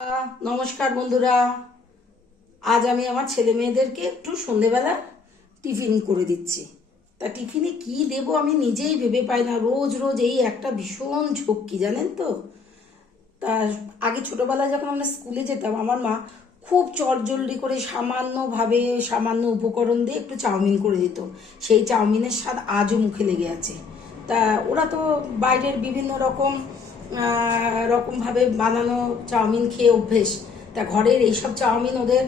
নমস্কার বন্ধুরা। আজ আমি আমার ছেলে মেয়েদেরকে একটু সন্ধেবেলা টিফিন করে দিচ্ছি। তা টিফিনে কি দেব আমি নিজেই ভেবে পাই না। রোজ রোজ এই একটা ভীষণ ঝক্কি, জানেন তো। তা আগে ছোটবেলায় যখন আমরা স্কুলে যেতাম, আমার মা খুব চটজলদি করে সামান্যভাবে সামান্য উপকরণ দিয়ে একটু চাউমিন করে দিত। সেই চাউমিনের স্বাদ আজও মুখে লেগে আছে। তা ওরা তো বাইরের বিভিন্ন রকমভাবে বানানো চাউমিন খেয়ে অভ্যেস। তা ঘরের এইসব চাউমিন ওদের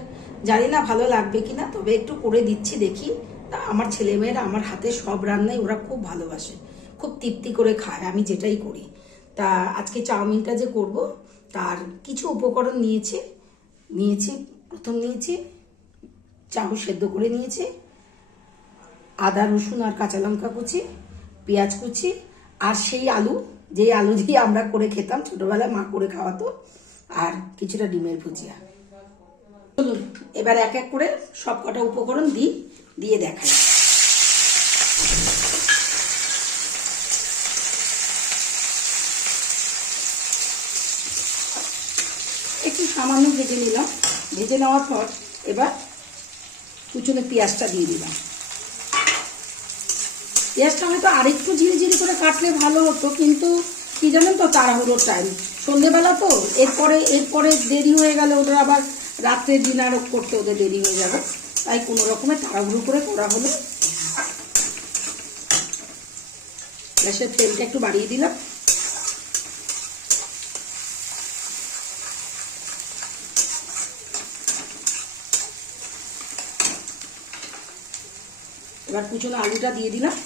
জানি না ভালো লাগবে কিনা, তবে একটু করে দিচ্ছি দেখি। তা আমার ছেলেমেয়েরা আমার হাতে সব রান্নাই ওরা খুব ভালোবাসে, খুব তৃপ্তি করে খায় আমি যেটাই করি। তা আজকে চাউমিনটা যে করব, তার কিছু উপকরণ নিয়েছি নিয়েছি প্রথম নিয়েছি চাউ সেদ্ধ করে নিয়েছি, আদা রসুন আর কাঁচা লঙ্কা কুচি, পেঁয়াজ কুচি, আর সেই আলু, যে আলু দিয়ে আমরা করে খেতাম ছোটবেলায়, মা করে খাওয়াতো, আর কিছুটা ডিমের ভুজিয়া। চলুন এবার এক এক করে সব কটা উপকরণ দিয়ে দেখাই। একটু সামান্য ভেজে নিলাম। ভেজে নেওয়ার পর এবার কুচনো পেঁয়াজটা দিয়ে দিলাম। পেঁয়াজটা হয়তো আরেকটু ঝিরিঝিরি করে কাটলে ভালো হতো, কিন্তু কি জানেন তো, তাড়াহুড়োর টাইম, সন্ধেবেলা তো, এরপরে দেরি হয়ে গেলে ওদের আবার রাত্রে ডিনার করতে ওদের দেরি হয়ে যাবে, তাই কোনো রকমের তাড়াহুড়ো করে করা হলো। গ্যাসের তেলটা একটু বাড়িয়ে দিলাম। এবার কুচনো আলুটা দিয়ে দিলাম।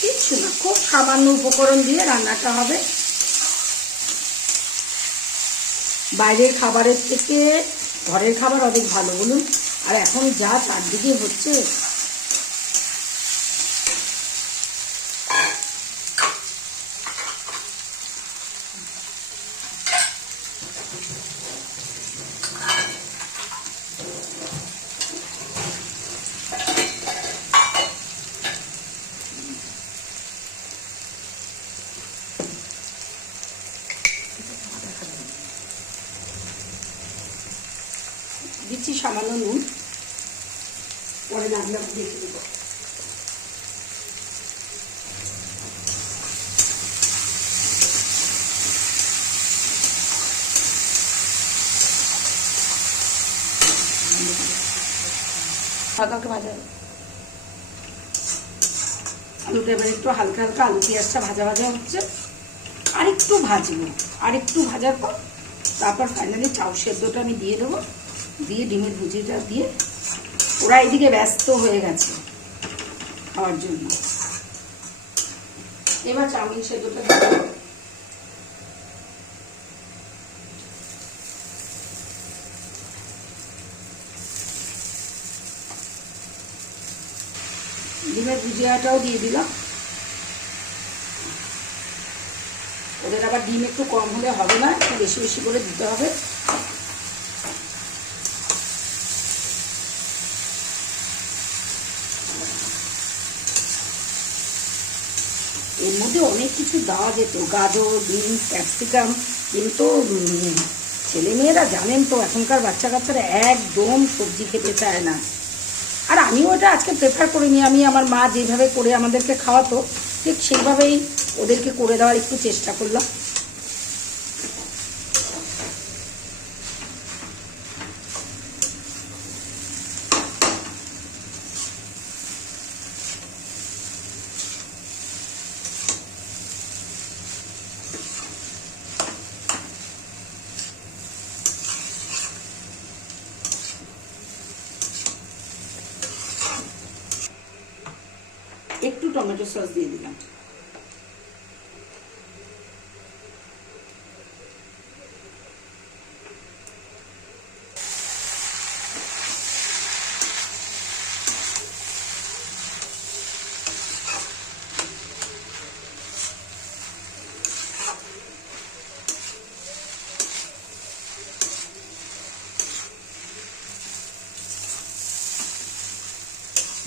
কিচ্ছু না, খুব সামান্য উপকরণ দিয়ে রান্নাটা হবে। বাইরের খাবারের থেকে ঘরের খাবার অনেক ভালো, বলুন। আর এখন যা চারদিকে হচ্ছে, দিচ্ছি সামান্য নুন, পরে লাগলে দেখে দেবো। হালকা ভাজা আলুটা এবার একটু হালকা হালকা আলু পেঁয়াজটা ভাজা ভাজা হচ্ছে, আরেকটু ভাজবো। আরেকটু ভাজার পর তারপর ফাইনালি চাউ সেদ্ধটা আমি দিয়ে দেবো। দিয়ে ডিমের ভুজিটা দিয়ে ওরা এদিকে ব্যস্ত হয়ে গেছে খাওয়ার জন্য। এবার চাউমিন সেদ্ধটা দেবো। ডিমের ভুজিয়াটাও দিয়ে দিলাম। ওদের আবার ডিম একটু কম হলে হবে না, একটু বেশি বেশি করে দিতে হবে। এর মধ্যে অনেক কিছু দেওয়া যেত, গাজর, বিনস, ক্যাপসিকাম, কিন্তু ছেলেমেয়েরা জানেন তো, এখনকার বাচ্চা কাচ্চারা একদম সবজি খেতে চায় না। আর আমিও এটা আজকে প্রেফার করিনি। আমি আমার মা যেভাবে করে আমাদেরকে খাওয়াতো, ঠিক সেইভাবেই ওদেরকে করে দেওয়ার একটু চেষ্টা করলাম। একটু টমেটো সস দিয়ে দিলাম।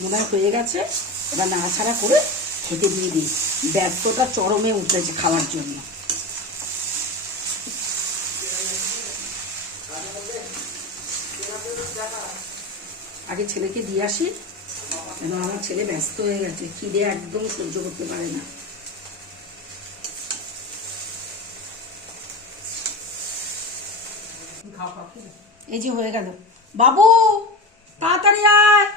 মনে হয় হয়ে গেছে। এবার নাড়াচাড়া করে খেতে দিয়ে দিই। ব্যর্থতা চরমে উঠেছে খাওয়ার জন্য। আগে ছেলেকে দিয়ে আসি, কেন আমার ছেলে ব্যস্ত হয়ে গেছে, খিদে একদম সহ্য করতে পারে না। এই যে হয়ে গেল। বাবু তাড়াতাড়ি আয়।